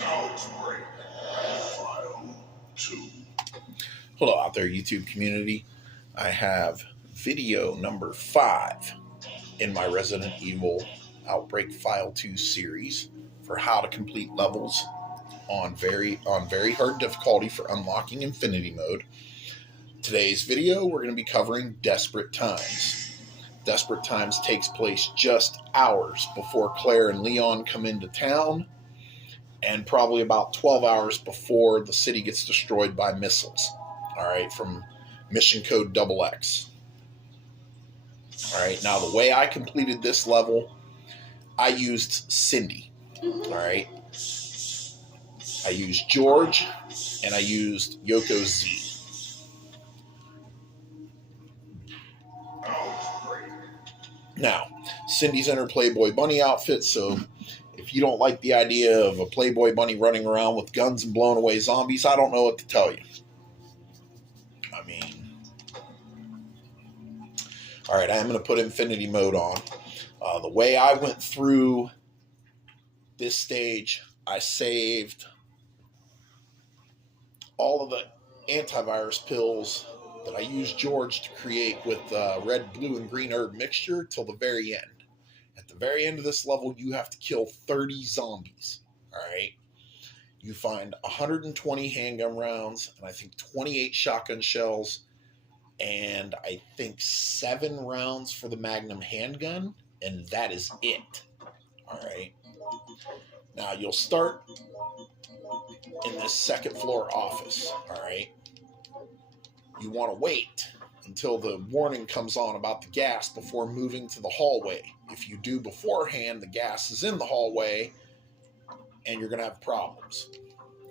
Outbreak. File 2. Hello out there, YouTube community. I have video number 5 in my Resident Evil Outbreak File 2 series for how to complete levels on very hard difficulty for unlocking Infinity Mode. Today's video, we're going to be covering Desperate Times. Desperate Times takes place just hours before Claire and Leon come into town, and probably about 12 hours before the city gets destroyed by missiles. All right, from mission code XX. All right, now the way I completed this level, I used Cindy. All right, I used George and I used Yoko Z. Now, Cindy's in her Playboy Bunny outfit, so if you don't like the idea of a Playboy Bunny running around with guns and blowing away zombies, I don't know what to tell you. I mean, all right, I am going to put Infinity Mode on. The way I went through this stage, I saved all of the antivirus pills that I used George to create with red, blue, and green herb mixture till the very end. At the very end of this level, you have to kill 30 zombies. All right. You find 120 handgun rounds, and I think 28 shotgun shells, and I think 7 rounds for the Magnum handgun, and that is it. All right. Now, you'll start in this second floor office. All right. You want to wait until the warning comes on about the gas before moving to the hallway. If you do beforehand, the gas is in the hallway, and you're going to have problems.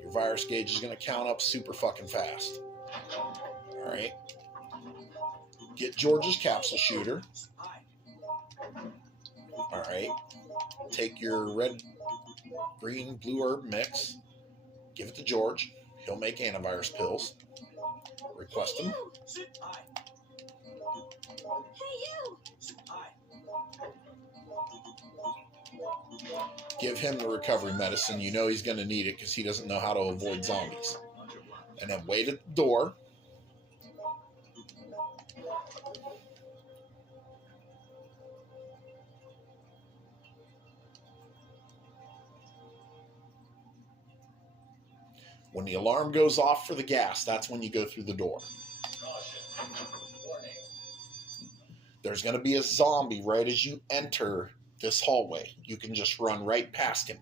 Your virus gauge is going to count up super fucking fast. All right. Get George's capsule shooter. All right. Take your red, green, blue herb mix. Give it to George. He'll make antivirus pills. Request them. Give him the recovery medicine. You know he's going to need it because he doesn't know how to avoid zombies. And then wait at the door. When the alarm goes off for the gas, that's when you go through the door. There's going to be a zombie right as you enter this hallway. You can just run right past him.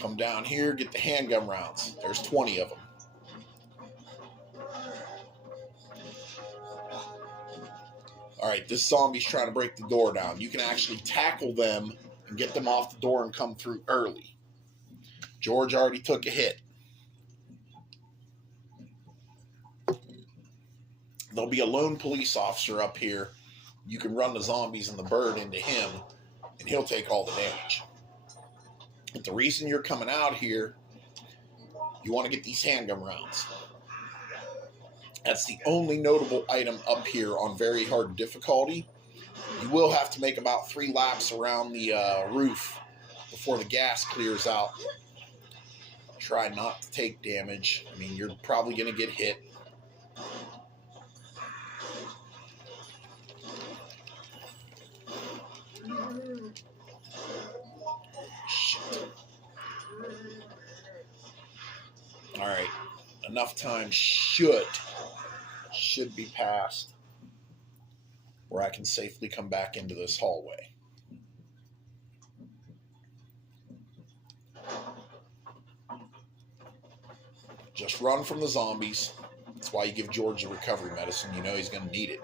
Come down here, get the handgun rounds. There's 20 of them. All right, this zombie's trying to break the door down. You can actually tackle them and get them off the door and come through early. George already took a hit. There'll be a lone police officer up here. You can run the zombies and the bird into him, and he'll take all the damage. But the reason you're coming out here, you want to get these handgun rounds. That's the only notable item up here on very hard difficulty. You will have to make about 3 laps around the roof before the gas clears out. Try not to take damage. I mean, you're probably going to get hit. Shit. All right. Enough time should be passed where I can safely come back into this hallway. Just run from the zombies. That's why you give George the recovery medicine. You know he's going to need it.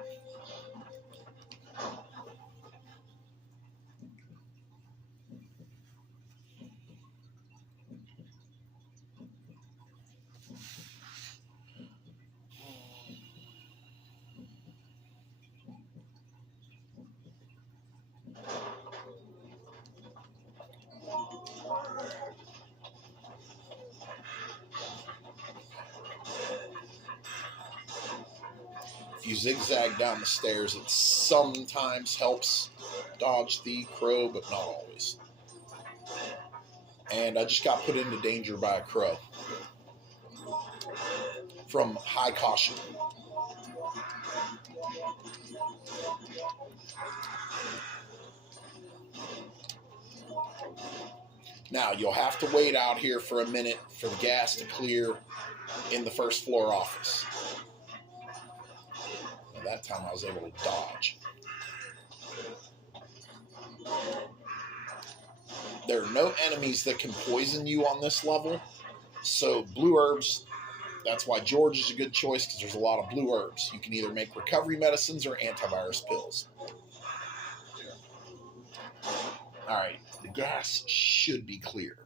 If you zigzag down the stairs, it sometimes helps dodge the crow, but not always. And I just got put into danger by a crow from high caution. Now, you'll have to wait out here for a minute for the gas to clear in the first floor office. Now, that time I was able to dodge. There are no enemies that can poison you on this level, so blue herbs, that's why George is a good choice, because there's a lot of blue herbs. You can either make recovery medicines or antivirus pills. Alright, the gas should be clear.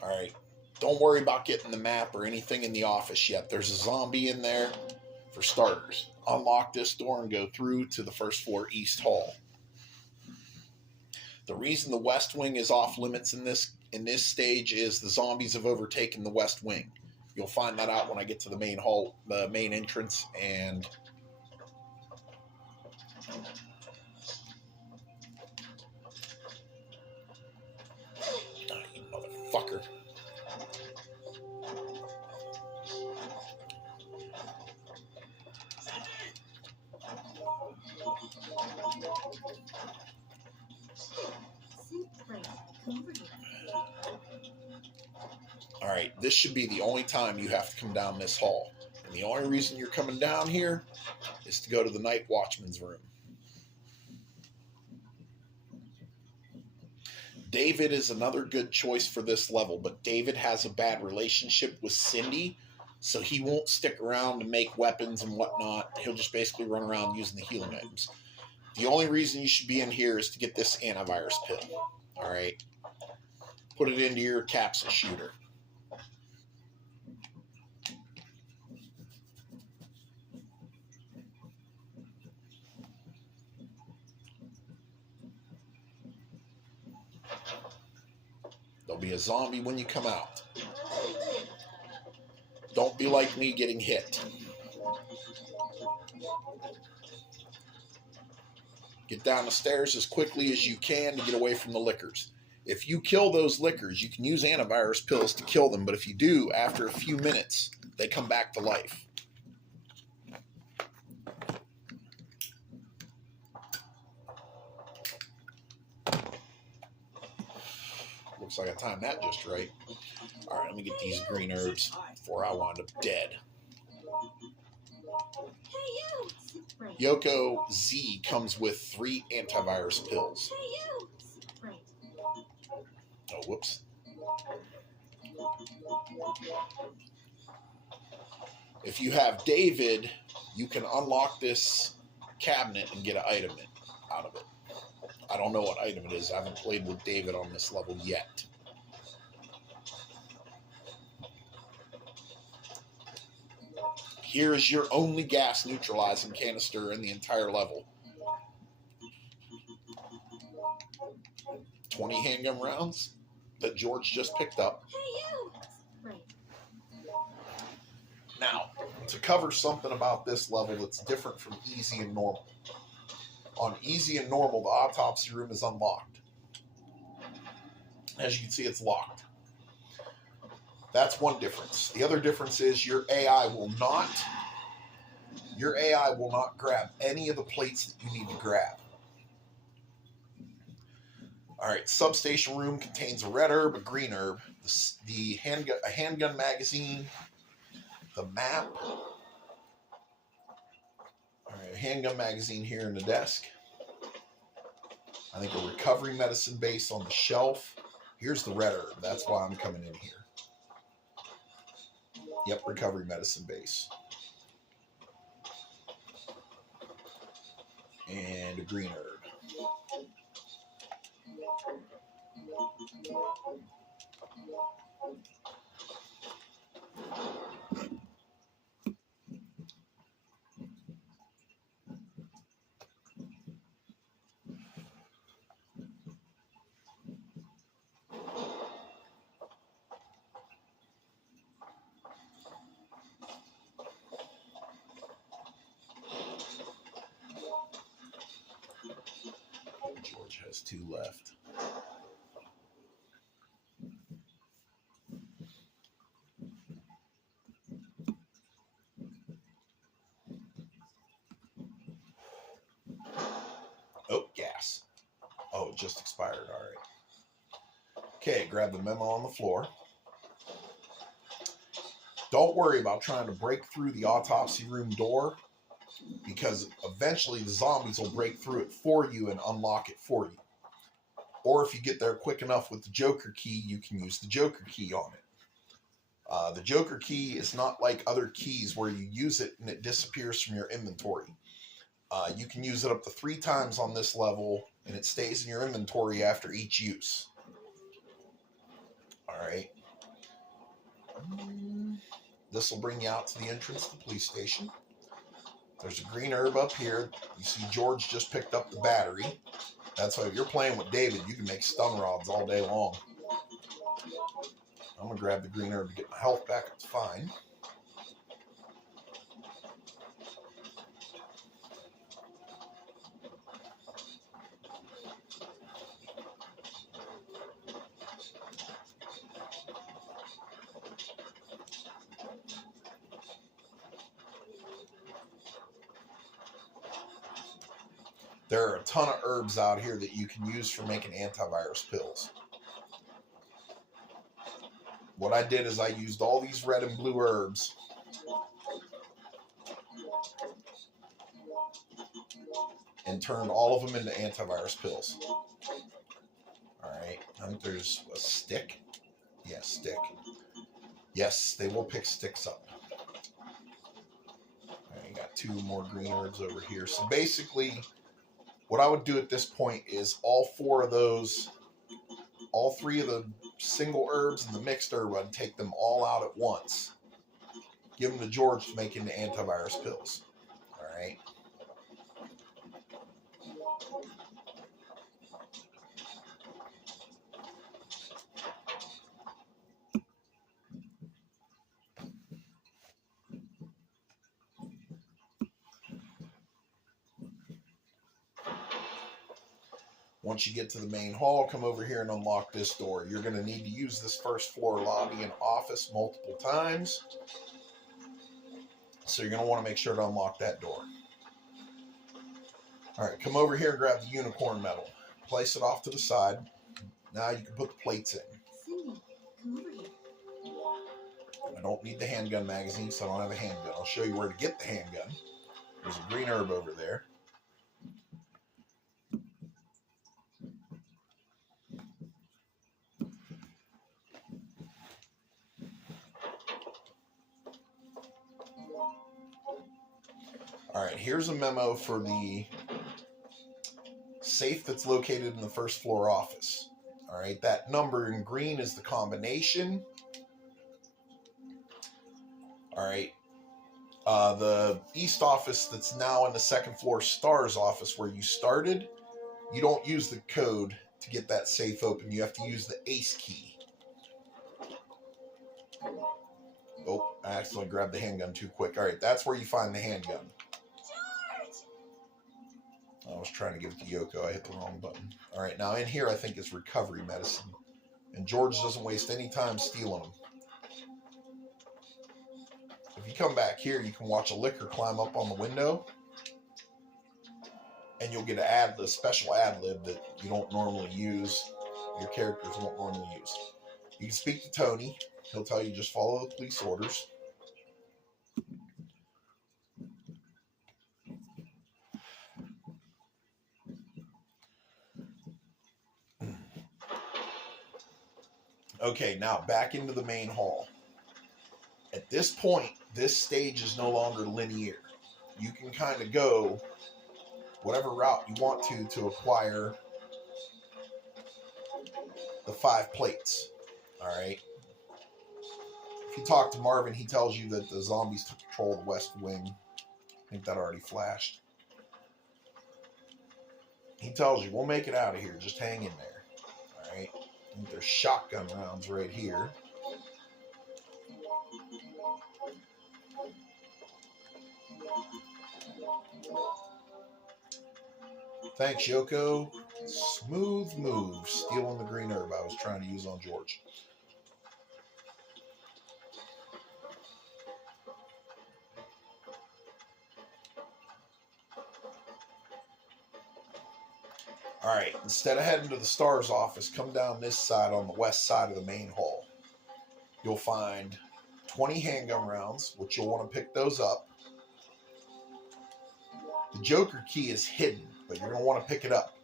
Alright, don't worry about getting the map or anything in the office yet. There's a zombie in there for starters. Unlock this door and go through to the first floor East Hall. The reason the West Wing is off limits in this stage is the zombies have overtaken the West Wing. You'll find that out when I get to the main hall, the main entrance, and you motherfucker. Alright, this should be the only time you have to come down this hall. And the only reason you're coming down here is to go to the night watchman's room. David is another good choice for this level, but David has a bad relationship with Cindy, so he won't stick around to make weapons and whatnot. He'll just basically run around using the healing items. The only reason you should be in here is to get this antivirus pill. Alright? Put it into your capsule shooter. There'll be a zombie when you come out. Don't be like me getting hit. Get down the stairs as quickly as you can to get away from the lickers. If you kill those lickers, you can use antivirus pills to kill them, but if you do, after a few minutes, they come back to life. Looks like I timed that just right. Alright, let me get these green herbs before I wind up dead. Yoko Z comes with 3 antivirus pills. Oh, whoops. If you have David, you can unlock this cabinet and get an item out of it. I don't know what item it is. I haven't played with David on this level yet. Here is your only gas neutralizing canister in the entire level. 20 handgun rounds that George just picked up. Now, to cover something about this level that's different from easy and normal. On easy and normal, the autopsy room is unlocked. As you can see, it's locked. That's one difference. The other difference is your AI will not grab any of the plates that you need to grab. Alright, substation room contains a red herb, a green herb, a handgun magazine, the map. Alright, a handgun magazine here in the desk. I think a recovery medicine base on the shelf. Here's the red herb. That's why I'm coming in here. Yep, recovery medicine base. And a green herb. left. Oh, gas. Oh, it just expired. All right. Okay, grab the memo on the floor. Don't worry about trying to break through the autopsy room door, because eventually the zombies will break through it for you and unlock it for you. Or if you get there quick enough with the Joker key, you can use the Joker key on it. The Joker key is not like other keys where you use it and it disappears from your inventory. You can use it up to 3 times on this level, and it stays in your inventory after each use. All right. This will bring you out to the entrance to the police station. There's a green herb up here. You see George just picked up the battery. That's why if you're playing with David, you can make stun rods all day long. I'm going to grab the green herb to get my health back up to fine. There are a ton of herbs out here that you can use for making antivirus pills. What I did is I used all these red and blue herbs and turned all of them into antivirus pills. All right, I think there's a stick. Yeah, stick. Yes, they will pick sticks up. All right, you got 2 more green herbs over here. So basically, what I would do at this point is all 4 of those, all 3 of the single herbs and the mixed herb, I'd take them all out at once. Give them to George to make into antivirus pills. All right. Once you get to the main hall, come over here and unlock this door. You're going to need to use this first floor lobby and office multiple times. So you're going to want to make sure to unlock that door. All right, come over here and grab the unicorn medal. Place it off to the side. Now you can put the plates in. Cindy, come over here. I don't need the handgun magazine, so I don't have a handgun. I'll show you where to get the handgun. There's a green herb over there. All right, here's a memo for the safe that's located in the first floor office. All right, that number in green is the combination. All right, the east office that's now in the second floor stars office where you started, you don't use the code to get that safe open. You have to use the ace key. Oh, I accidentally grabbed the handgun too quick. All right, that's where you find the handgun. I was trying to give it to Yoko. I hit the wrong button. All right, now in here I think is recovery medicine. And George doesn't waste any time stealing them. If you come back here, you can watch a licker climb up on the window. And you'll get a special ad-lib that you don't normally use. Your characters won't normally use. You can speak to Tony. He'll tell you just follow the police orders. Okay, now back into the main hall. At this point, this stage is no longer linear. You can kind of go whatever route you want to acquire the 5 plates. All right. If you talk to Marvin, he tells you that the zombies took control of the West Wing. I think that already flashed. He tells you, we'll make it out of here. Just hang in there. All right. I think there's shotgun rounds right here. Thanks, Yoko. Smooth move, stealing the green herb I was trying to use on George. All right, instead of heading to the STARS office, come down this side on the west side of the main hall. You'll find 20 handgun rounds, which you'll want to pick those up. The Joker key is hidden, but you're going to want to pick it up,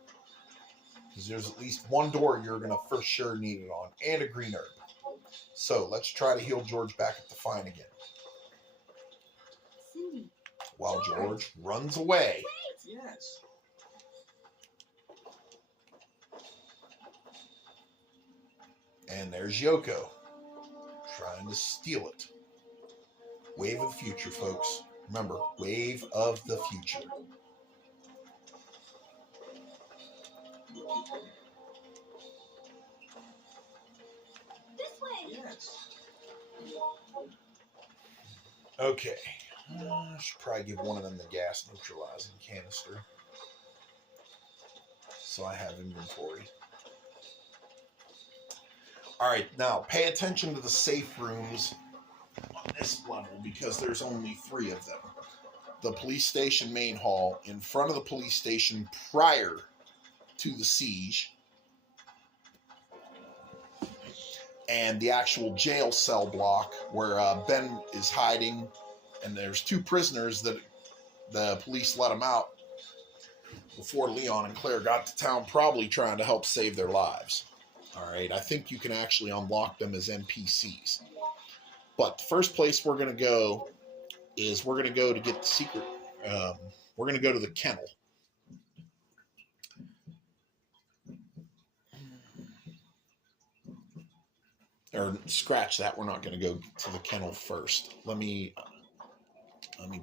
because there's at least one door you're going to for sure need it on, and a green herb. So let's try to heal George back up to fine again. Cindy. While George runs away. Yes. And there's Yoko, trying to steal it. Wave of the future, folks. Remember, wave of the future. This way. Yes. Okay. I should probably give one of them the gas neutralizing canister, so I have inventory. All right, now pay attention to the safe rooms on this level, because there's only 3 of them. The police station main hall, in front of the police station prior to the siege, and the actual jail cell block where Ben is hiding, and there's 2 prisoners that the police let him out before Leon and Claire got to town, probably trying to help save their lives. All right, I think you can actually unlock them as NPCs. But the first place we're going to go is we're going to go to get the secret. We're going to go to the kennel. Or scratch that. We're not going to go to the kennel first. Let me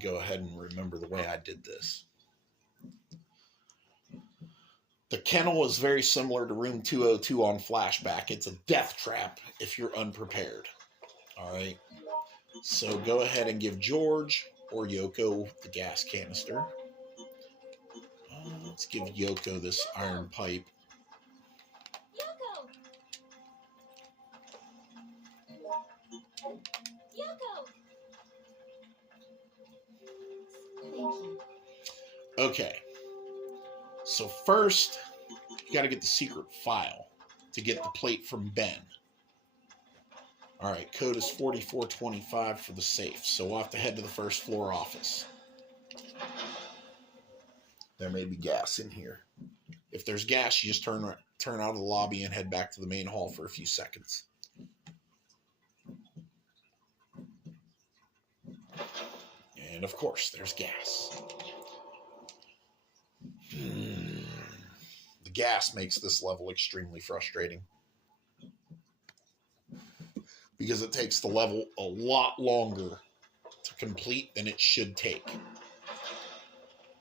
go ahead and remember the way I did this. The kennel is very similar to room 202 on flashback. It's a death trap if you're unprepared. All right. So go ahead and give George or Yoko the gas canister. Let's give Yoko this iron pipe. Yoko. Yoko. Thank you. Okay. So first, you got to get the secret file to get the plate from Ben. All right, code is 4425 for the safe, so we'll have to head to the first floor office. There may be gas in here. If there's gas, you just turn out of the lobby and head back to the main hall for a few seconds. And of course, there's gas. The gas makes this level extremely frustrating, because it takes the level a lot longer to complete than it should take.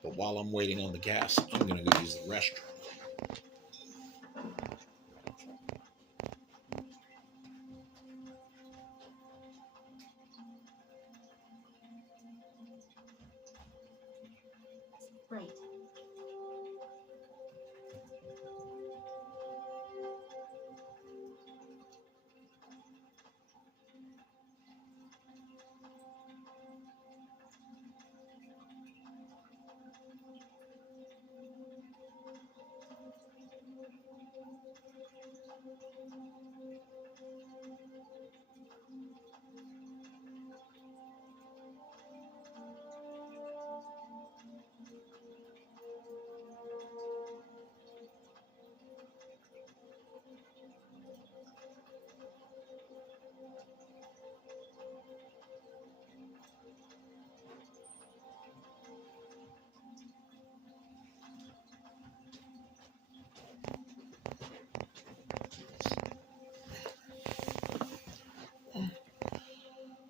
But while I'm waiting on the gas, I'm going to go use the restroom. Right.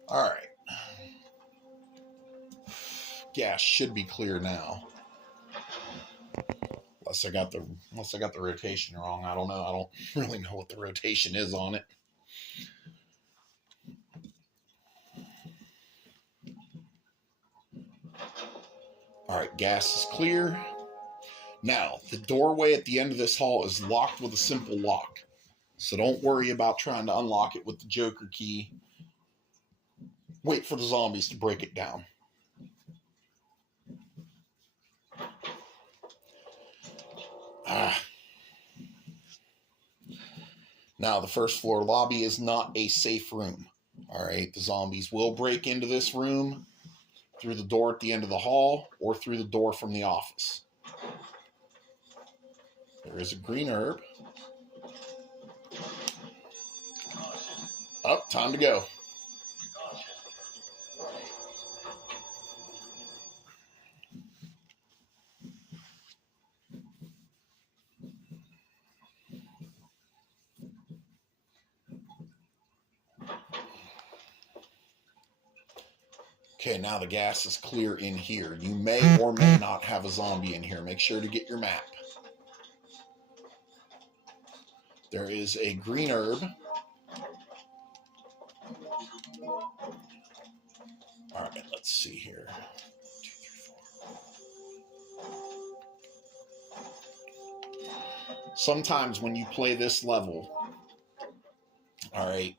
All right. Gas should be clear now. Unless I got the rotation wrong. I don't know. I don't really know what the rotation is on it. All right, gas is clear. Now, the doorway at the end of this hall is locked with a simple lock. So don't worry about trying to unlock it with the Joker key. Wait for the zombies to break it down. Now, the first floor lobby is not a safe room. All right, the zombies will break into this room through the door at the end of the hall or through the door from the office. There is a green herb. Up, time to go. Okay, now the gas is clear in here. You may or may not have a zombie in here. Make sure to get your map. There is a green herb. All right, let's see here. 2, 3, 4. Sometimes when you play this level, all right,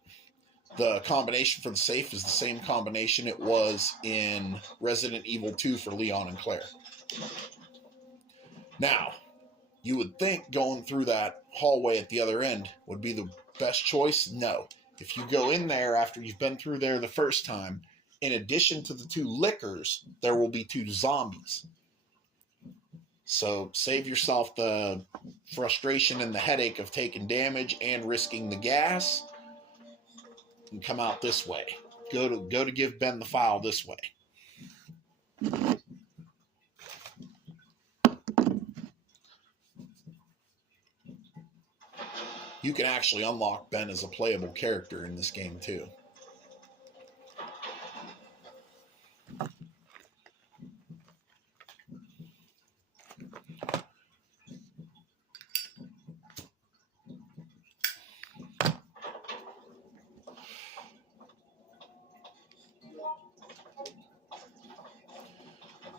the combination for the safe is the same combination it was in Resident Evil 2 for Leon and Claire. Now, you would think going through that hallway at the other end would be the best choice. No. If you go in there after you've been through there the first time, in addition to the 2 lickers, there will be 2 zombies. So save yourself the frustration and the headache of taking damage and risking the gas, and come out this way. Go to give Ben the file this way. You can actually unlock Ben as a playable character in this game too.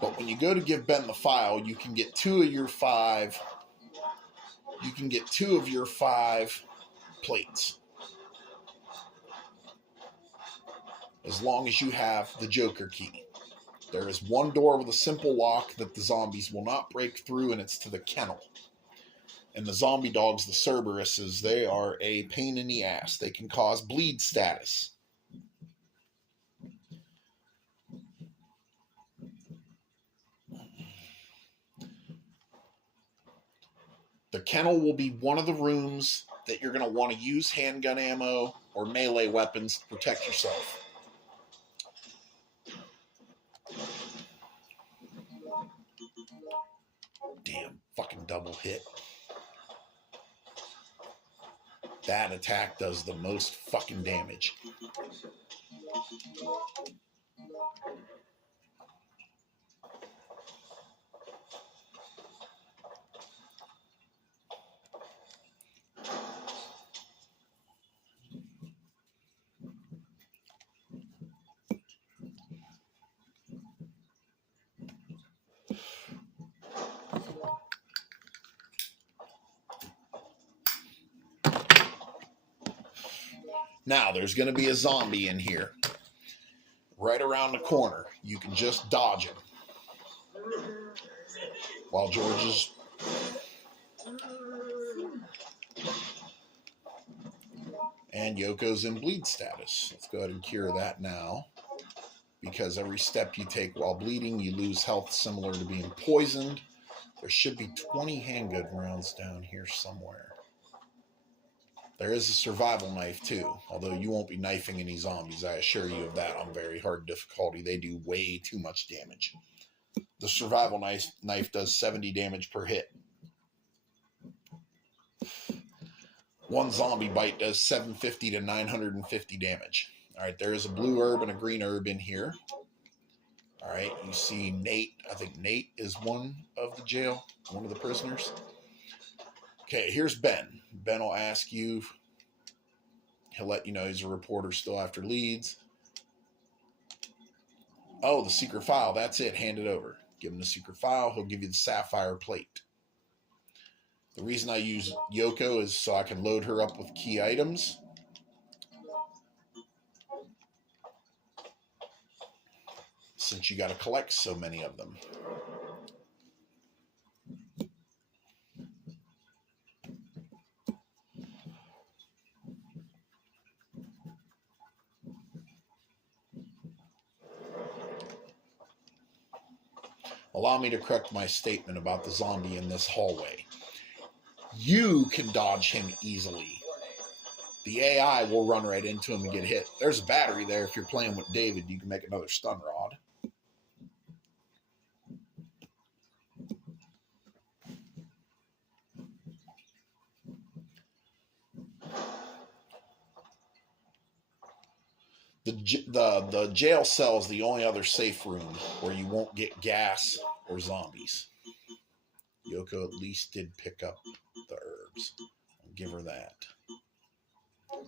But when you go to give Ben the file, you can get 2 of your 5. You can get 2 of your 5 plates, as long as you have the Joker key. There is 1 door with a simple lock that the zombies will not break through, and it's to the kennel. And the zombie dogs, the Cerberuses, they are a pain in the ass. They can cause bleed status. The kennel will be one of the rooms that you're going to want to use handgun ammo or melee weapons to protect yourself. Damn, fucking double hit. That attack does the most fucking damage. Now, there's going to be a zombie in here. Right around the corner. You can just dodge him. While George is... And Yoko's in bleed status. Let's go ahead and cure that now. Because every step you take while bleeding, you lose health similar to being poisoned. There should be 20 handgun rounds down here somewhere. There is a survival knife too, although you won't be knifing any zombies, I assure you of that, on very hard difficulty. They do way too much damage. The survival knife does 70 damage per hit. 1 zombie bite does 750 to 950 damage. All right, there is a blue herb and a green herb in here. All right, you see Nate. I think Nate is one of the prisoners. Okay, here's Ben. Ben will ask you. He'll let you know he's a reporter still after leads. Oh, the secret file. That's it. Hand it over. Give him the secret file. He'll give you the sapphire plate. The reason I use Yoko is so I can load her up with key items. Since you got to collect so many of them. Allow me to correct my statement about the zombie in this hallway. You can dodge him easily. The AI will run right into him and get hit. There's a battery there. If you're playing with David, you can make another stun rod. The jail cell is the only other safe room where you won't get gas or zombies. Yoko at least did pick up the herbs. I'll give her that. All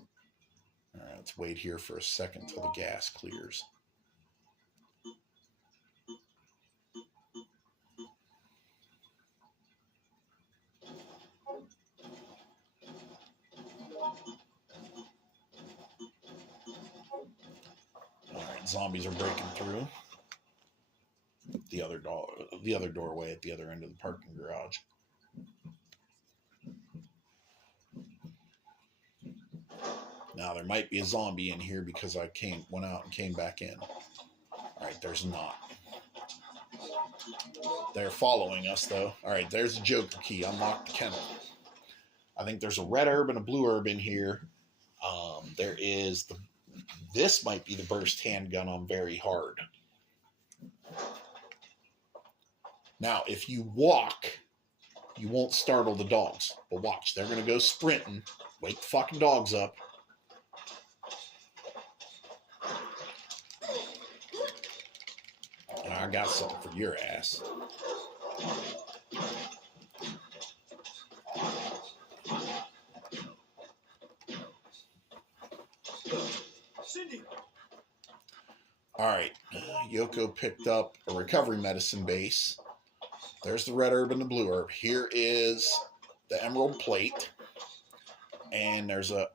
right, let's wait here for a second till the gas clears. All right, zombies are breaking through the other doorway at the other end of the parking garage. Now there might be a zombie in here because I went out and came back in. All right, there's not. They're following us though. All right, there's the Joker key. Unlock the kennel. I think there's a red herb and a blue herb in here. There is this might be the burst handgun on very hard. Now, if you walk, you won't startle the dogs. But watch, they're going to go sprinting. Wake the fucking dogs up. And I got something for your ass. Cindy. All right, Yoko picked up a recovery medicine base. There's the red herb and the blue herb. Here is the emerald plate. And there's a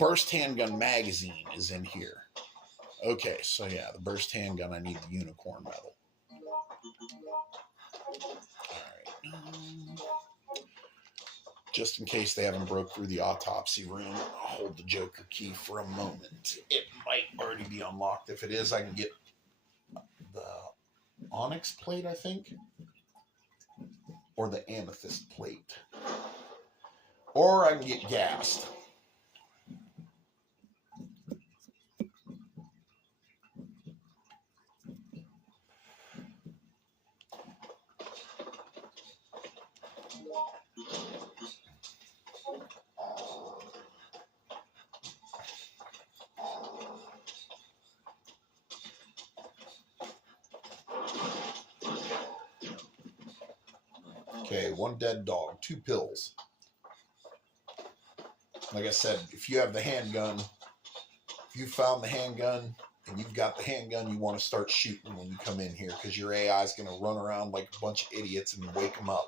burst handgun magazine is in here. Okay, so yeah, the burst handgun, I need the unicorn medal. All right. Just in case they haven't broke through the autopsy room, I'll hold the Joker key for a moment. It might already be unlocked. If it is, I can get the onyx plate, I think. Or the amethyst plate. Or I can get gassed. Okay, 1 dead dog, 2 pills. Like I said, if you have the handgun, if you found the handgun and you've got the handgun, you want to start shooting when you come in here because your AI is going to run around like a bunch of idiots and wake them up.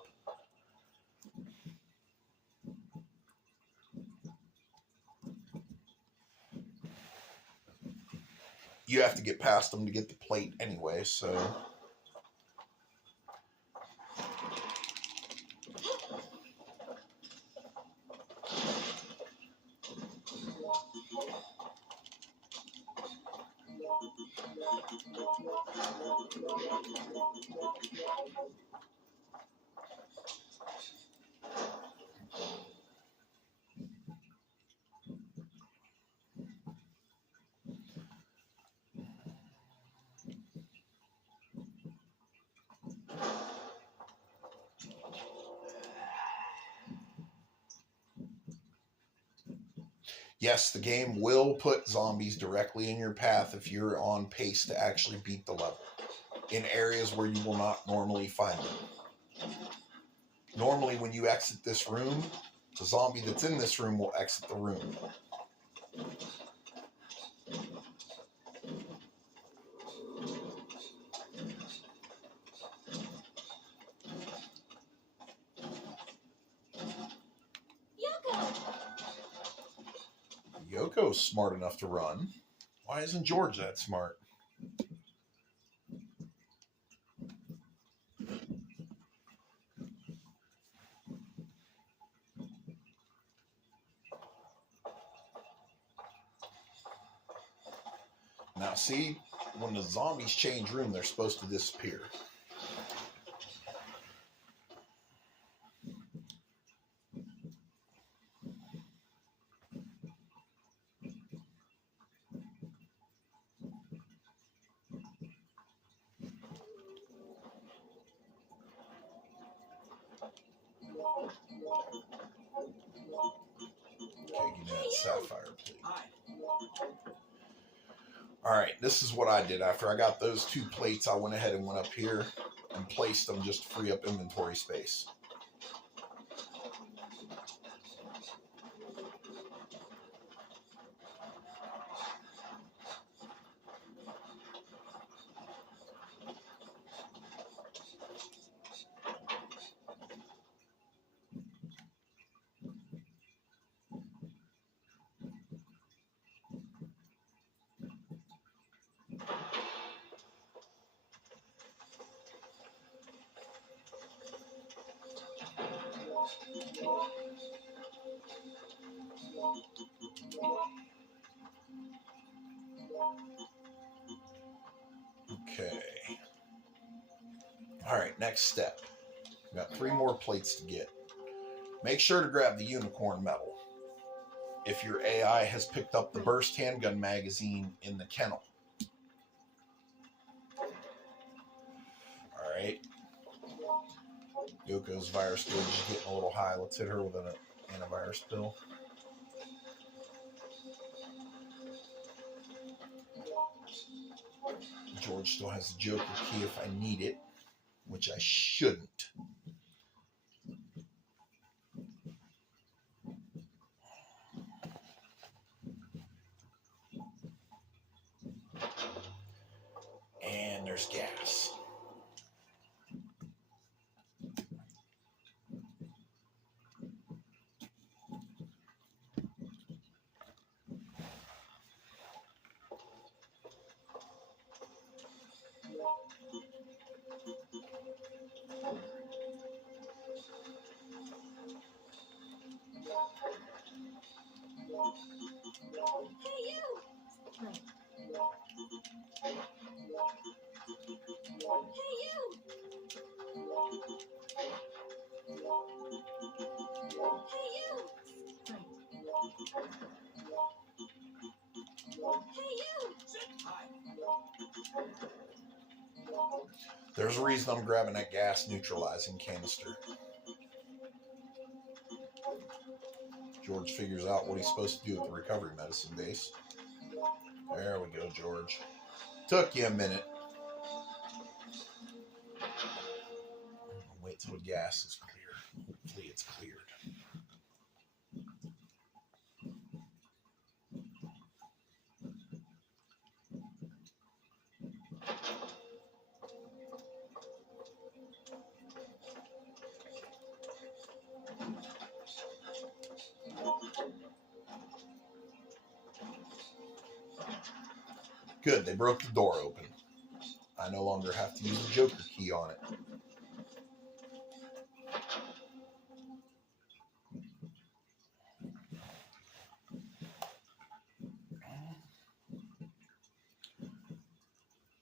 You have to get past them to get the plate anyway, so... Yes, the game will put zombies directly in your path if you're on pace to actually beat the level, in areas where you will not normally find them. Normally, when you exit this room, the zombie that's in this room will exit the room. Yoko's smart enough to run. Why isn't George that smart? Now see, when the zombies change room, they're supposed to disappear. Okay, give me that sapphire plate. Alright, this is what I did. After I got those 2 plates, I went ahead and went up here and placed them just to free up inventory space. Okay. Alright, next step. We've got 3 more plates to get. Make sure to grab the unicorn medal if your AI has picked up the burst handgun magazine in the kennel. Alright. Yoko's virus gauge is getting a little high. Let's hit her with an antivirus pill. George still has the Joker key if I need it, which I shouldn't. And there's gas. Hey, you! Right. Hey, you! Hey, you! Right. Hey, you! There's a reason I'm grabbing that gas neutralizing canister. George figures out what he's supposed to do with the recovery medicine base. There we go, George. Took you a minute. Wait till the gas is clear. Hopefully it's cleared. Good, they broke the door open. I no longer have to use the Joker key on it.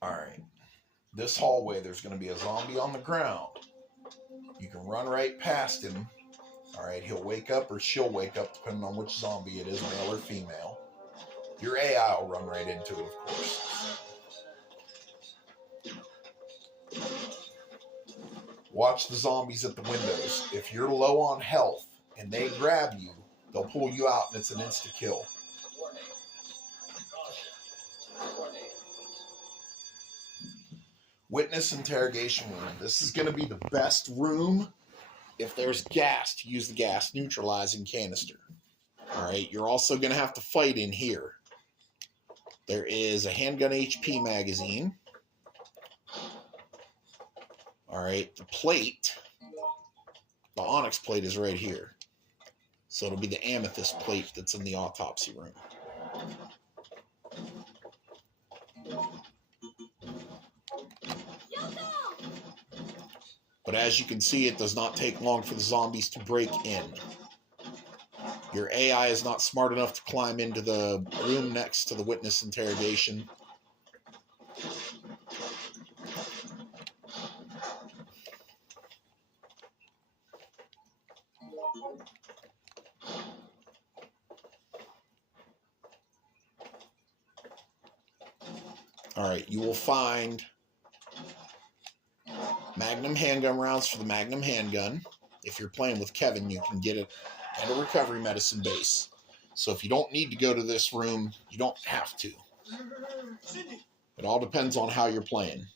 Alright. This hallway, there's going to be a zombie on the ground. You can run right past him. Alright, he'll wake up or she'll wake up, depending on which zombie it is, male or female. Your AI will run right into it, of course. Watch the zombies at the windows. If you're low on health and they grab you, they'll pull you out and it's an insta-kill. Witness interrogation room. This is going to be the best room if there's gas to use the gas neutralizing canister. Alright, you're also going to have to fight in here. There is a handgun HP magazine. Alright, the plate, the onyx plate is right here. So it'll be the amethyst plate that's in the autopsy room. But as you can see, it does not take long for the zombies to break in. Your AI is not smart enough to climb into the room next to the witness interrogation. Alright, you will find Magnum handgun rounds for the Magnum handgun. If you're playing with Kevin, you can get it and a recovery medicine base. So if you don't need to go to this room, you don't have to. It all depends on how you're playing.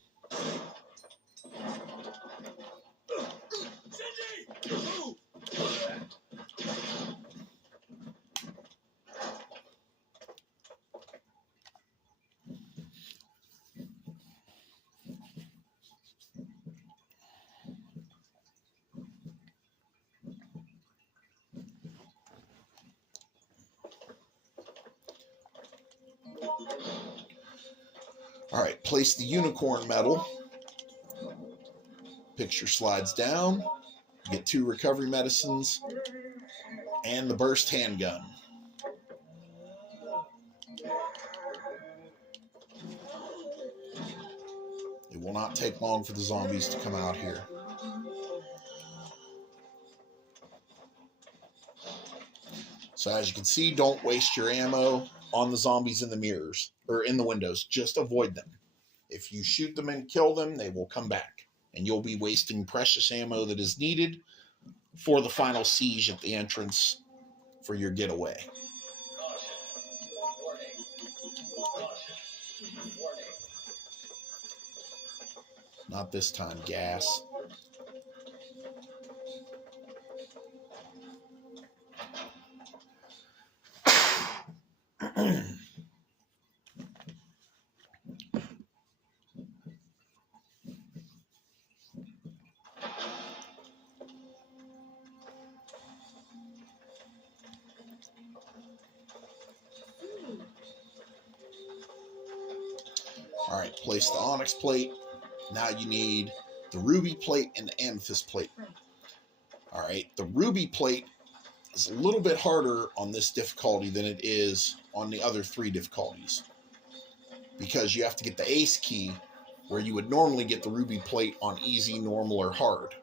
All right, place the unicorn medal. Picture slides down. Get 2 recovery medicines and the burst handgun. It will not take long for the zombies to come out here. So as you can see, don't waste your ammo on the zombies in the mirrors or in the windows. Just avoid them. If you shoot them and kill them, they will come back. And you'll be wasting precious ammo that is needed for the final siege at the entrance for your getaway. Not this time, gas. All right, place the onyx plate. Now you need the ruby plate and the amethyst plate. All right, the ruby plate is a little bit harder on this difficulty than it is on the other 3 difficulties, because you have to get the ace key where you would normally get the ruby plate on easy, normal, or hard.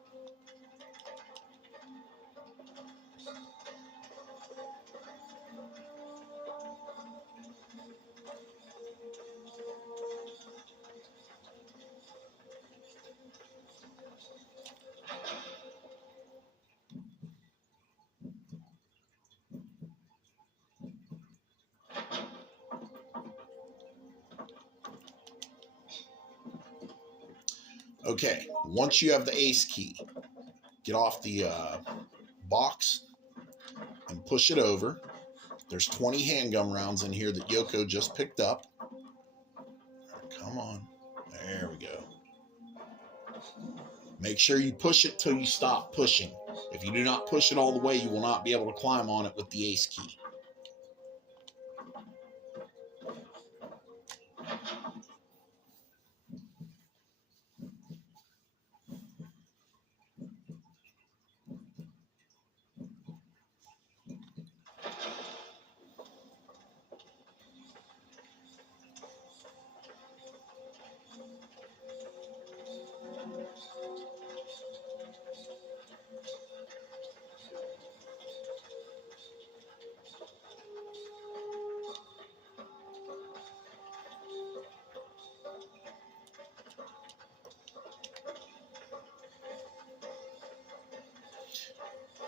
Okay, once you have the ace key, get off the box and push it over. There's 20 handgun rounds in here that Yoko just picked up. Come on. There we go. Make sure you push it till you stop pushing. If you do not push it all the way, you will not be able to climb on it with the ace key.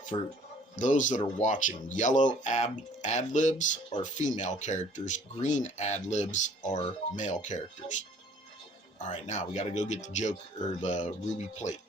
For those that are watching, yellow ad-libs are female characters, green ad-libs are male characters. All right, now we got to go get the Joker or the ruby plate.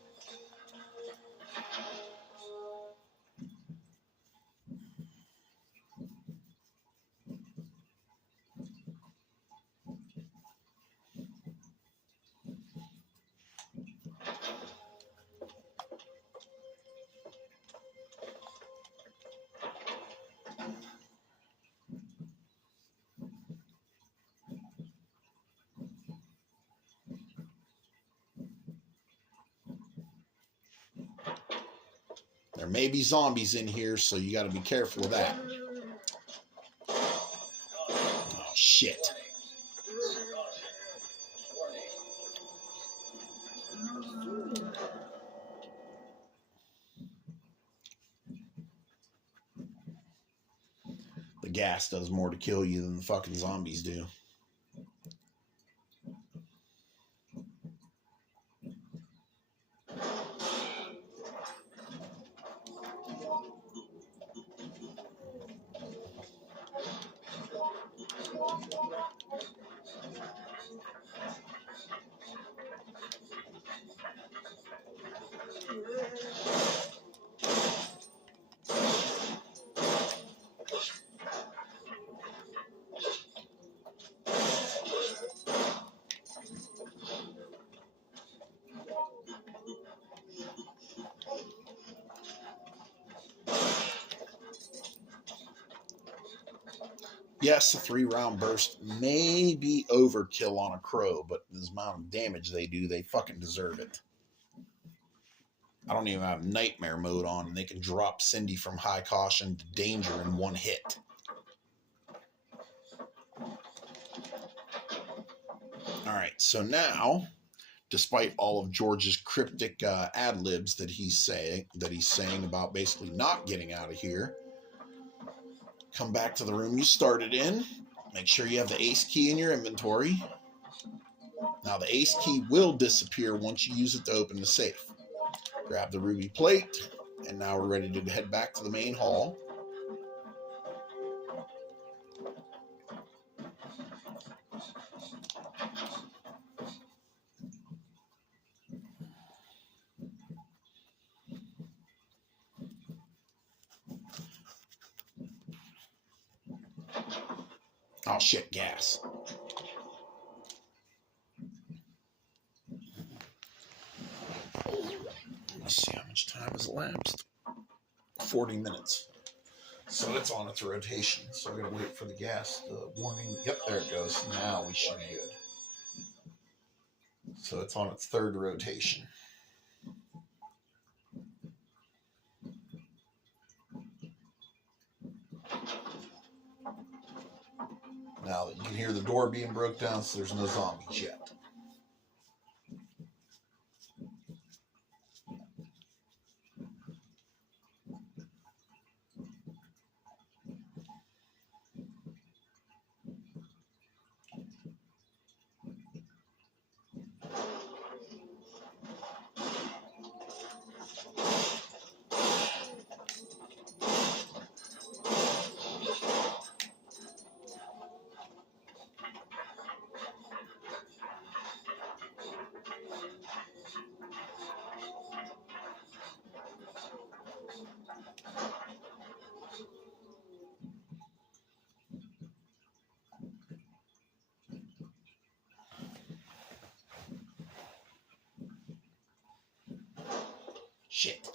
There may be zombies in here, so you got to be careful of that. Oh, shit. The gas does more to kill you than the fucking zombies do. Yes, a 3-round burst may be overkill on a crow, but the amount of damage they do, they fucking deserve it. I don't even have nightmare mode on, and they can drop Cindy from high caution to danger in one hit. Alright, so now, despite all of George's cryptic ad-libs that he's saying about basically not getting out of here, come back to the room you started in. Make sure you have the ace key in your inventory. Now, the ace key will disappear once you use it to open the safe. Grab the ruby plate, and now we're ready to head back to the main hall. Oh shit, gas. Let's see how much time has elapsed. 40 minutes. So it's on its rotation. So I gotta wait for the gas, the warning. Yep, there it goes. Now we should be good. So it's on its third rotation. Now you can hear the door being broke down, so there's no zombies yet. Shit.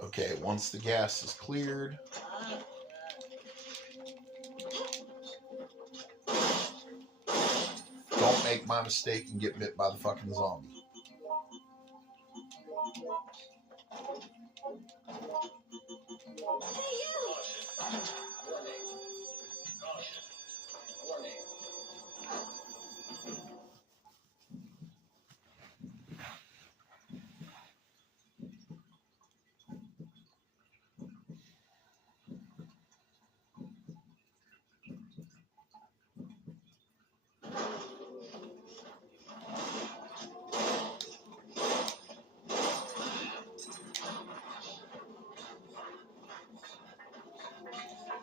Okay, once the gas is cleared, don't make my mistake and get bit by the fucking zombie. Hey, you!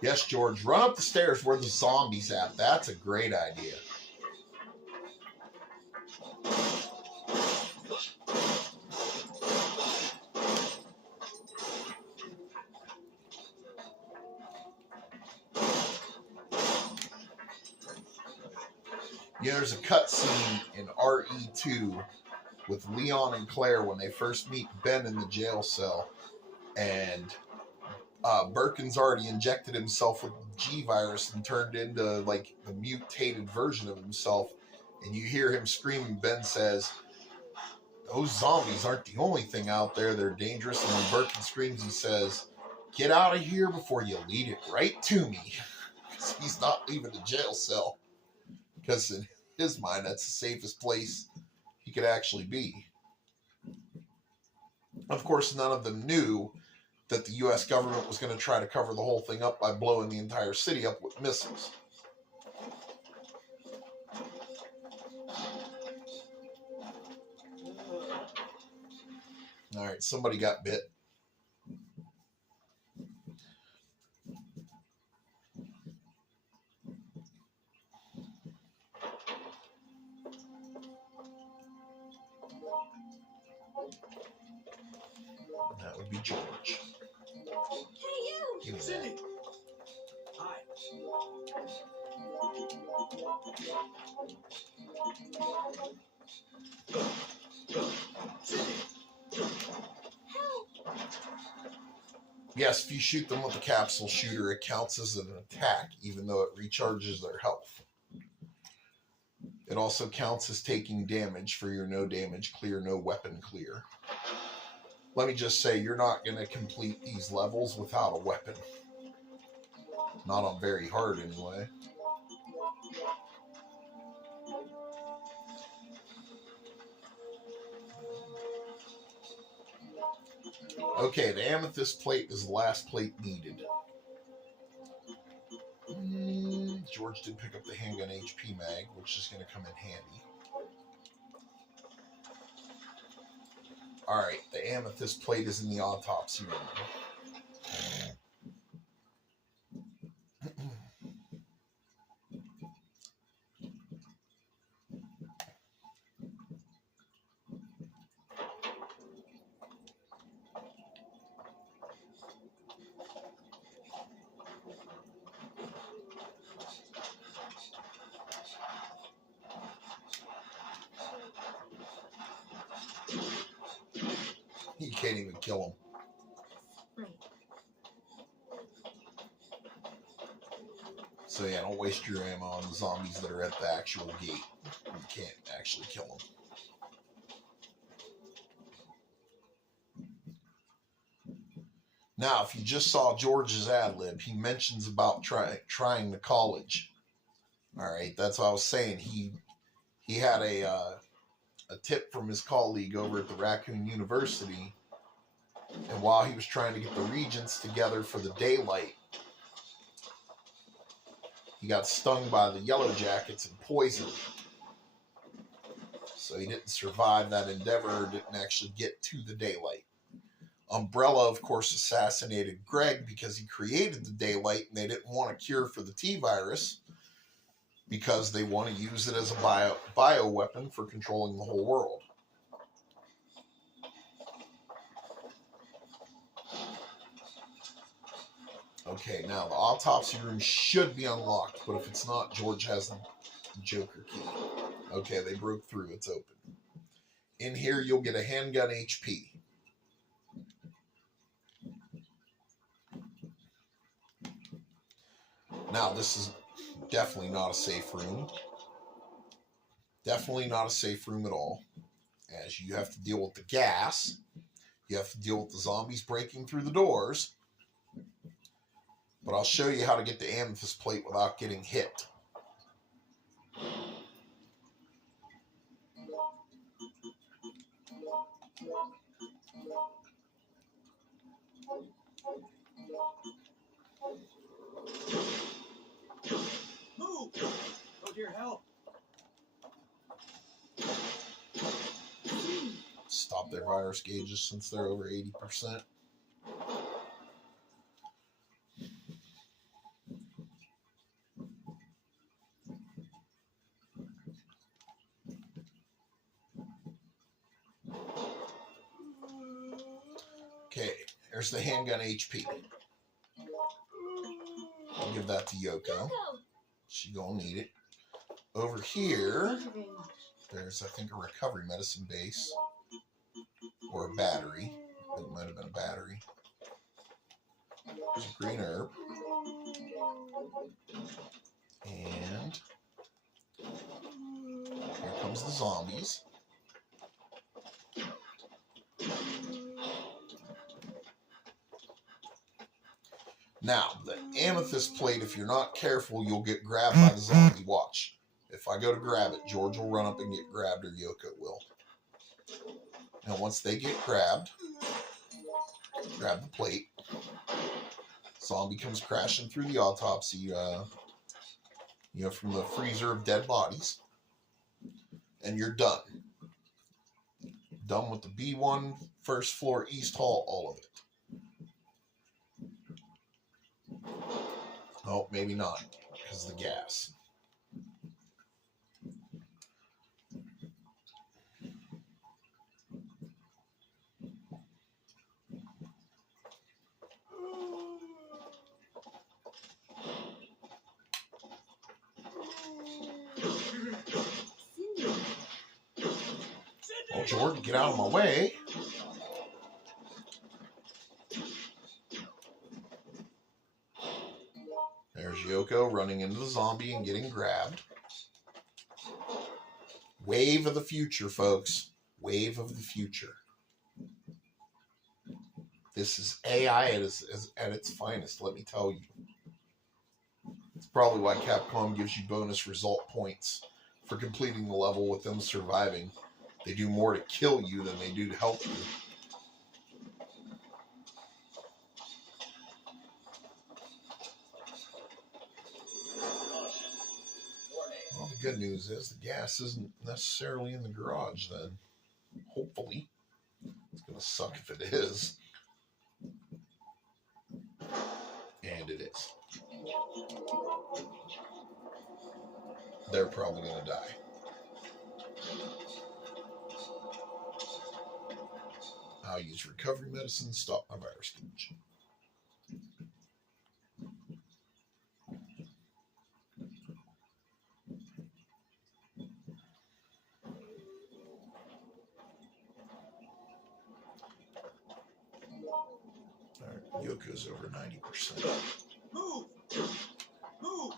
Yes, George, run up the stairs where the zombie's at. That's a great idea. You know, there's a cutscene in RE2 with Leon and Claire when they first meet Ben in the jail cell, and Birkin's already injected himself with the G virus and turned into like the mutated version of himself, and you hear him screaming. Ben says, "Those zombies aren't the only thing out there. They're dangerous." And when Birkin screams, he says, "Get out of here before you lead it right to me." Because he's not leaving the jail cell. Because in his mind, that's the safest place he could actually be. Of course, none of them knew that the U.S. government was going to try to cover the whole thing up by blowing the entire city up with missiles. All right, somebody got bit. That would be George. Hey, you! Give me Cindy! that. Hi. Cindy! Help! Yes, if you shoot them with a capsule shooter, it counts as an attack, even though it recharges their health. It also counts as taking damage for your no damage clear, no weapon clear. Let me just say, you're not going to complete these levels without a weapon. Not on very hard, anyway. Okay, the amethyst plate is the last plate needed. George did pick up the handgun HP mag, which is going to come in handy. Alright, the amethyst plate is in the autopsy room. You can't even kill him. Right. So yeah, don't waste your ammo on the zombies that are at the actual gate. You can't actually kill them. Now, if you just saw George's ad lib, he mentions about trying the college. All right, that's what I was saying. He had a tip from his colleague over at the Raccoon University, and while he was trying to get the regents together for the daylight, he got stung by the Yellow Jackets and poisoned. So he didn't survive that endeavor, didn't actually get to the daylight. Umbrella, of course, assassinated Greg because he created the daylight, and they didn't want a cure for the T-virus because they want to use it as a bio weapon for controlling the whole world. Okay, now the autopsy room should be unlocked, but if it's not, George has the Joker key. Okay, they broke through. It's open. In here, you'll get a handgun HP. Now, this is definitely not a safe room. Definitely not a safe room at all, as you have to deal with the gas. You have to deal with the zombies breaking through the doors. But I'll show you how to get the amethyst plate without getting hit. Move! Oh dear, help! Stop their virus gauges since they're over 80%. There's the handgun HP. I'll give that to Yoko. She gonna need it. Over here, there's, I think, a recovery medicine base. Or a battery. I think it might have been a battery. There's a green herb. And here comes the zombies. Now, the amethyst plate, if you're not careful, you'll get grabbed by the zombie. Watch. If I go to grab it, George will run up and get grabbed, or Yoko will. Now, once they get grabbed, grab the plate. Zombie comes crashing through the autopsy, from the freezer of dead bodies. And you're done. Done with the B1, first floor, East Hall, all of it. Oh, maybe not, because of the gas. Oh, George, get out of my way. There's Yoko running into the zombie and getting grabbed. Wave of the future, folks. Wave of the future. This is AI at its finest, let me tell you. It's probably why Capcom gives you bonus result points for completing the level with them surviving. They do more to kill you than they do to help you. Well, the good news is the gas isn't necessarily in the garage then. Hopefully. It's going to suck if it is. And it is. They're probably going to die. I'll use recovery medicine to stop my virus damage. Alright, Yoko's over 90%. Move! Move!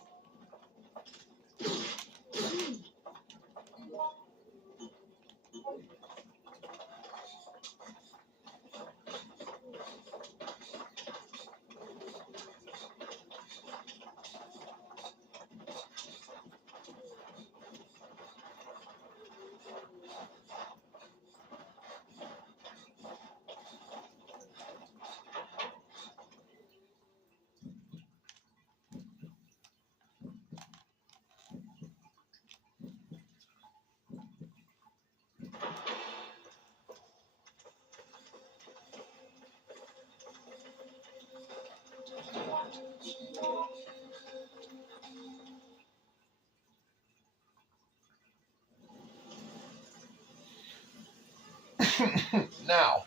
Now,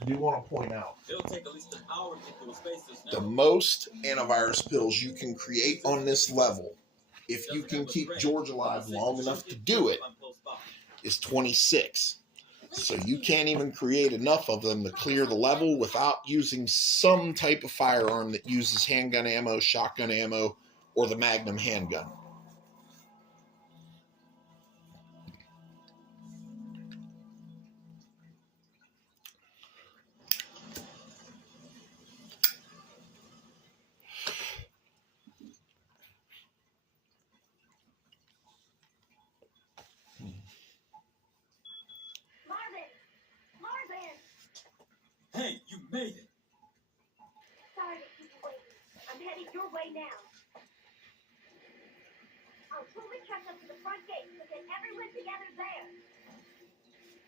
I do want to point out It'll take at least an hour to get through a space the most antivirus pills you can create on this level, if you can keep George alive long enough to do it, is 26. So you can't even create enough of them to clear the level without using some type of firearm that uses handgun ammo, shotgun ammo, or the Magnum handgun. Hey, you made it! Sorry to keep you waiting. I'm headed your way now. I'll pull the truck up to the front gate so that everyone's together there.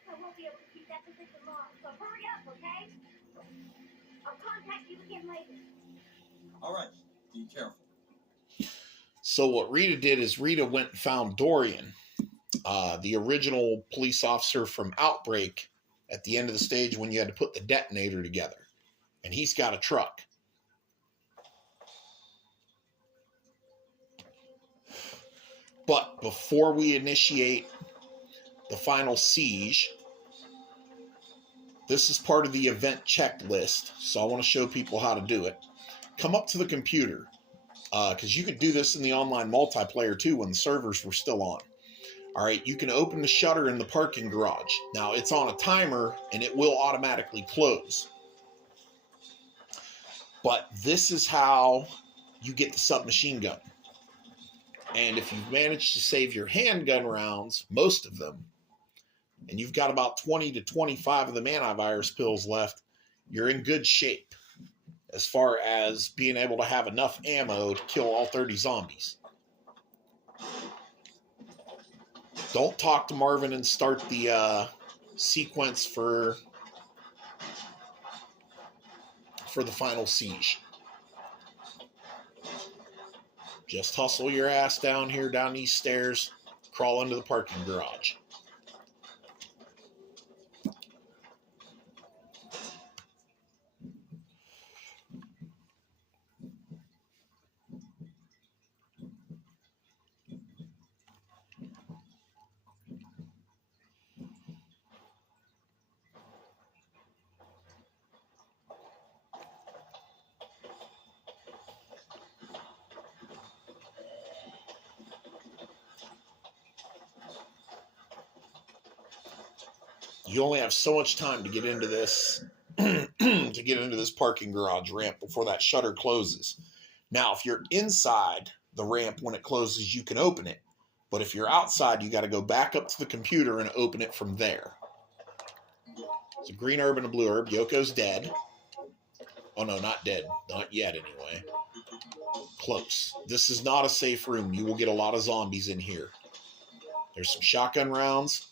I won't be able to keep that position long, so hurry up, okay? I'll contact you again later. Alright, be careful. So what Rita did is Rita went and found Dorian, the original police officer from Outbreak, at the end of the stage when you had to put the detonator together. And he's got a truck. But before we initiate the final siege, this is part of the event checklist, so I want to show people how to do it. Come up to the computer, because you could do this in the online multiplayer too when the servers were still on. All right, you can open the shutter in the parking garage. Now, it's on a timer, and it will automatically close. But this is how you get the submachine gun. And if you've managed to save your handgun rounds, most of them, and you've got about 20 to 25 of the antivirus pills left, you're in good shape as far as being able to have enough ammo to kill all 30 zombies. Don't talk to Marvin and start the sequence for the final siege. Just hustle your ass down here, down these stairs, crawl into the parking garage. You only have so much time to get into this parking garage ramp before that shutter closes. Now, if you're inside the ramp when it closes, you can open it. But if you're outside, you got to go back up to the computer and open it from there. It's a green herb and a blue herb. Yoko's dead. Oh, no, not dead. Not yet, anyway. Close. This is not a safe room. You will get a lot of zombies in here. There's some shotgun rounds.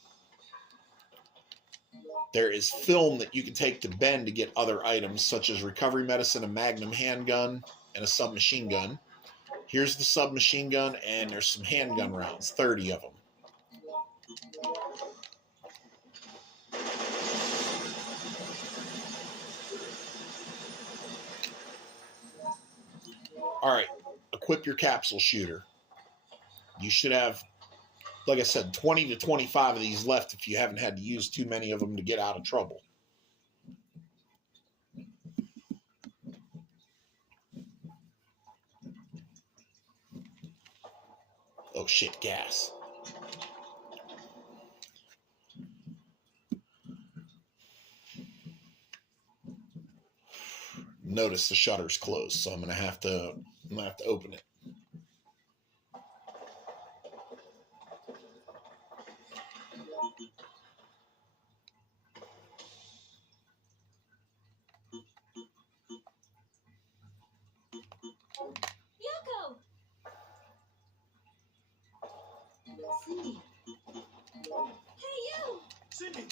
There is film that you can take to Ben to get other items, such as recovery medicine, a magnum handgun, and a submachine gun. Here's the submachine gun, and there's some handgun rounds, 30 of them. All right, equip your capsule shooter. You should have, like I said, 20 to 25 of these left if you haven't had to use too many of them to get out of trouble. Oh shit, gas. Notice the shutter's closed, so I'm gonna have to open it. Yoko! Cindy. Hey, you! Cindy!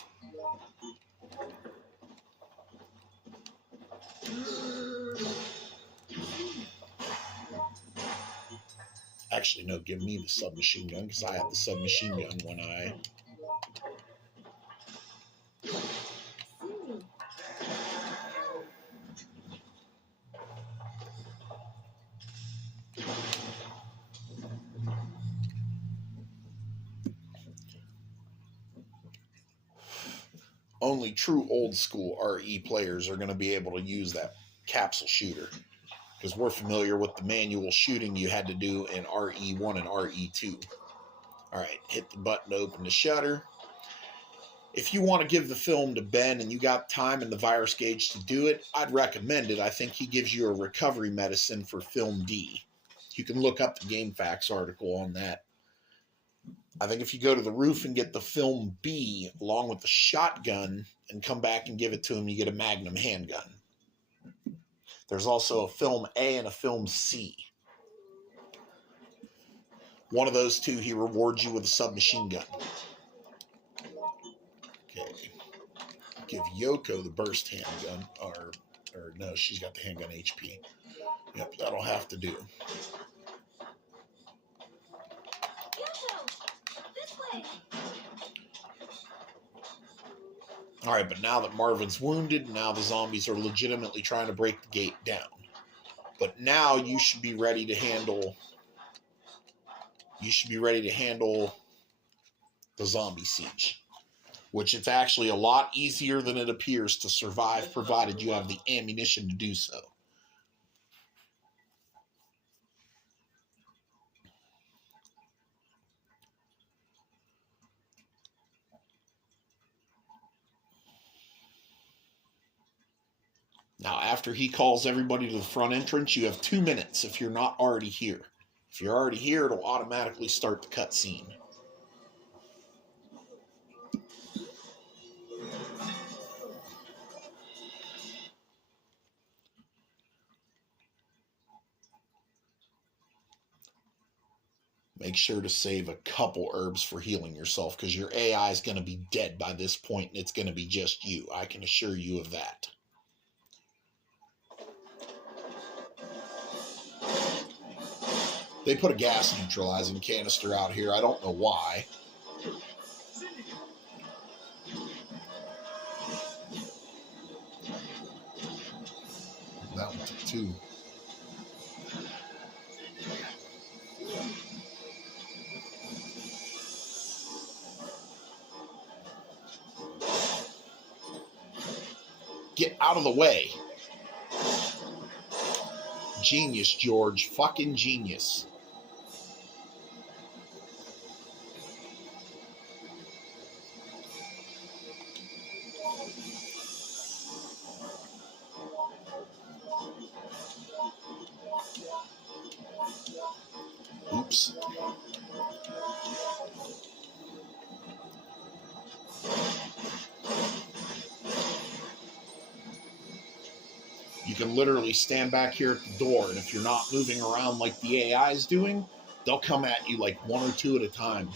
Actually, no, give me the submachine gun, because I had the submachine gun when I... Cindy. Only true old school RE players are going to be able to use that capsule shooter, because we're familiar with the manual shooting you had to do in RE1 and RE2. All right, hit the button to open the shutter. If you want to give the film to Ben and you got time and the virus gauge to do it, I'd recommend it. I think he gives you a recovery medicine for film D. You can look up the GameFAQs article on that. I think if you go to the roof and get the film B along with the shotgun and come back and give it to him, you get a magnum handgun. There's also a film A and a film C. One of those two, he rewards you with a submachine gun. Okay. Give Yoko the burst handgun, or no, she's got the handgun HP. Yep, that'll have to do. Yoko! This way! All right, but now that Marvin's wounded, now the zombies are legitimately trying to break the gate down. But now you should be ready to handle. You should be ready to handle the zombie siege, which it's actually a lot easier than it appears to survive, provided you have the ammunition to do so. Now, after he calls everybody to the front entrance, you have 2 minutes if you're not already here. If you're already here, it'll automatically start the cutscene. Make sure to save a couple herbs for healing yourself, because your AI is going to be dead by this point, and it's going to be just you. I can assure you of that. They put a gas neutralizing canister out here. I don't know why. That one took 2. Get out of the way. Genius, George. Fucking genius. Oops. You can literally stand back here at the door, and if you're not moving around like the AI is doing, they'll come at you like 1 or 2 at a time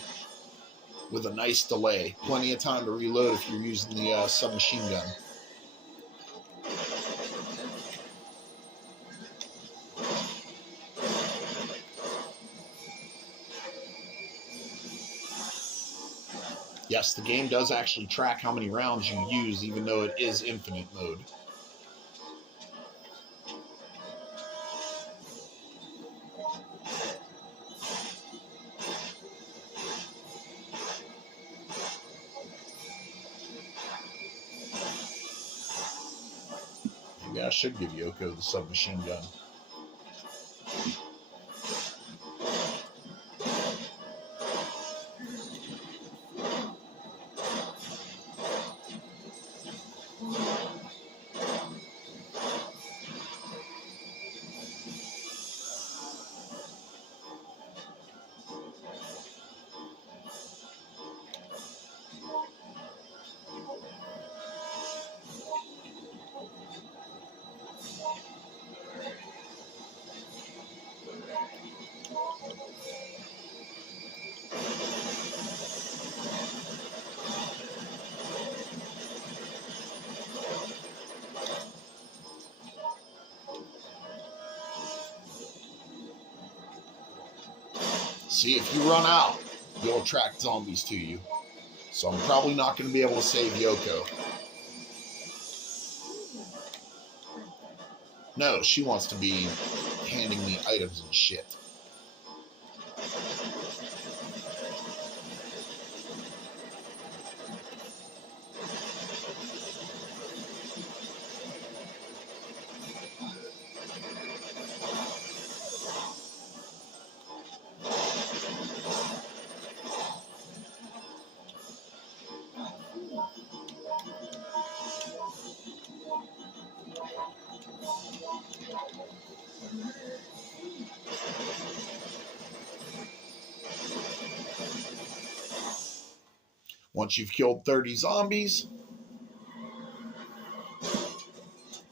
with a nice delay. Plenty of time to reload if you're using the submachine gun. Yes, the game does actually track how many rounds you use, even though it is infinite mode. Maybe I should give Yoko the submachine gun. See, if you run out, you'll attract zombies to you. So I'm probably not going to be able to save Yoko. No, she wants to be handing me items and shit. Once you've killed 30 zombies,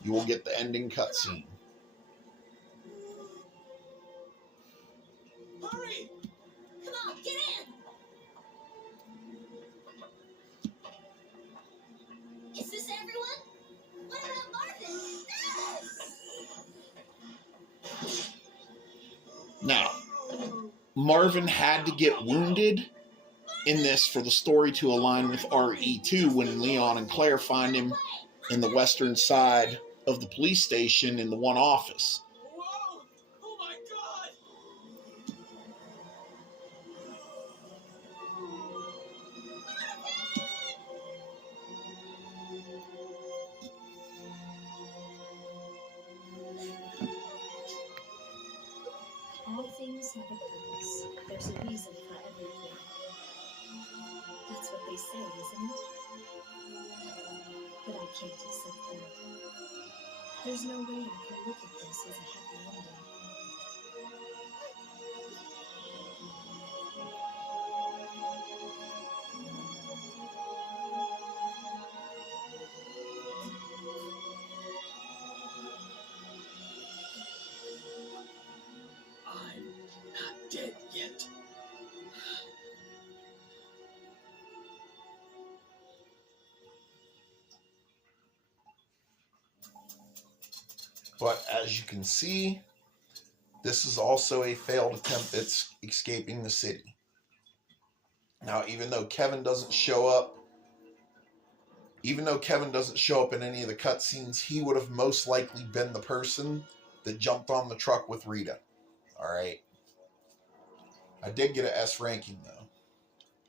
you will get the ending cutscene. Hurry! Come on, get in! Is this everyone? What about Marvin? Now, Marvin had to get wounded in this for the story to align with RE2 when Leon and Claire find him in the western side of the police station in the one office. Whoa! Oh my God! All things have a purpose. There's a reason for everything. That's what they say, isn't it? But I can't accept that. There's no way I can look at this as a happy ending. I'm not dead yet. But as you can see, this is also a failed attempt at escaping the city. Now, even though Kevin doesn't show up in any of the cutscenes, he would have most likely been the person that jumped on the truck with Rita. All right. I did get an S ranking, though.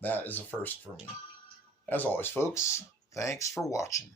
That is a first for me. As always, folks, thanks for watching.